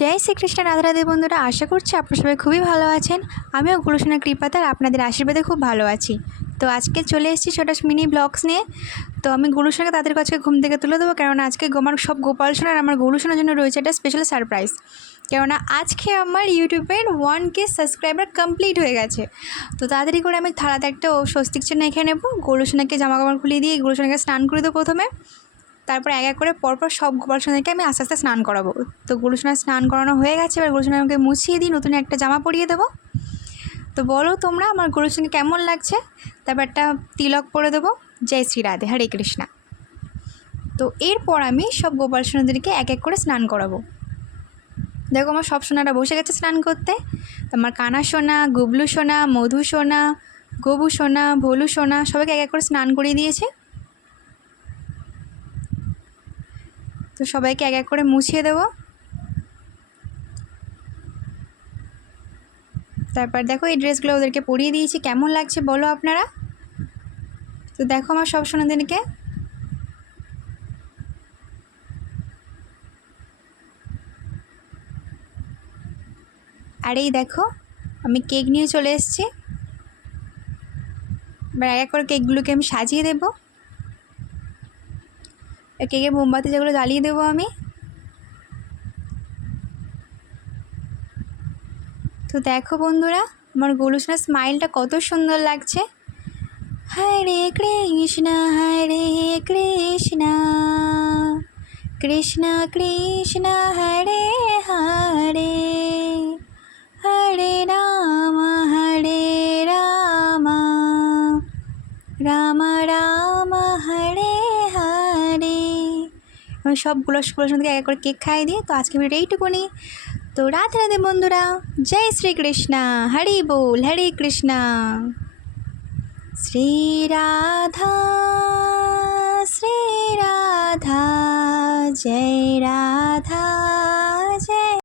জয় শ্রীকৃষ্ণ রাধা রাধে বন্ধুরা, আশা করছি আপনারা সবাই খুবই ভালো আছেন। আমিও গুরুসোনার কৃপাতে আর আপনাদের আশীর্বাদে খুব ভালো আছি। তো আজকে চলে এসেছি ছোটো মিনি ব্লগস নিয়ে। তো আমি গুরুসোনাকে তাদের কাছে ঘুম থেকে তুলে দেবো, কেননা আজকে আমার সব গোপাল সোনার আমার গুরুসোনার জন্য রয়েছে একটা স্পেশাল সারপ্রাইজ কেননা আজকে আমার ইউটিউবের ওয়ান কে সাবস্ক্রাইবার কমপ্লিট হয়ে গেছে। তো তাড়াতাড়ি করে আমি থালাতে একটা স্বস্তিক চিহ্ন এঁকে নেব। গরুসোনাকে জামা কাপড় খুলিয়ে দিয়ে গরুসোনাকে স্নান করে দেবো প্রথমে। তারপর এক এক করে পরপর সব গোপাল সোনাকে আমি আস্তে আস্তে স্নান করাবো। তো গুরুসোনার স্নান করানো হয়ে গেছে, এবার গুরুসোনাকে মুছিয়ে দিই, নতুন একটা জামা পরিয়ে দেবো। তো বলো তোমরা আমার গুরুসোনাকে কেমন লাগছে? তারপর একটা তিলক পরে দেবো। জয় শ্রী রাধে, হরে কৃষ্ণা। তো এরপর আমি সব গোপাল সোনাদেরকে এক এক করে স্নান করাবো। দেখো আমার সব সোনারা বসে গেছে স্নান করতে। তো আমার কানা সোনা, গুবলু সোনা, মধু সোনা, গবু সোনা, ভোলু সোনা, সবাইকে এক এক করে স্নান করিয়ে দিয়েছে। তো সবাইকে এক এক করে মুছিয়ে দেবো। তারপর দেখো এই ড্রেসগুলো ওদেরকে পরিয়ে দিয়েছি। কেমন লাগছে বলো আপনারা? তো দেখো আমার সব সোনাদেরকে। আর এই দেখো, আমি কেক নিয়ে চলে এসেছি। এবার এক করে কেকগুলোকে আমি সাজিয়ে দেবো। কেকের মোমবাতি যেগুলো জ্বালিয়ে দেবো আমি। তো দেখো বন্ধুরা, আমার গোলুসোনার স্মাইলটা কত সুন্দর লাগছে। হরে কৃষ্ণ হরে কৃষ্ণ। কৃষ্ণ কৃষ্ণ হরে হরে হরে রাম হরে রাম। রাম আমি সবগুলো সঙ্গে এক এক করে কেক খাইয়ে দিয়ে তো আজকে ভিডিওটা এইটুকুনি। তো রাধে রাধে বন্ধুরা, জয় শ্রীকৃষ্ণা হরি বল, হরে কৃষ্ণা। শ্রী রাধা শ্রী রাধা, জয় রাধা।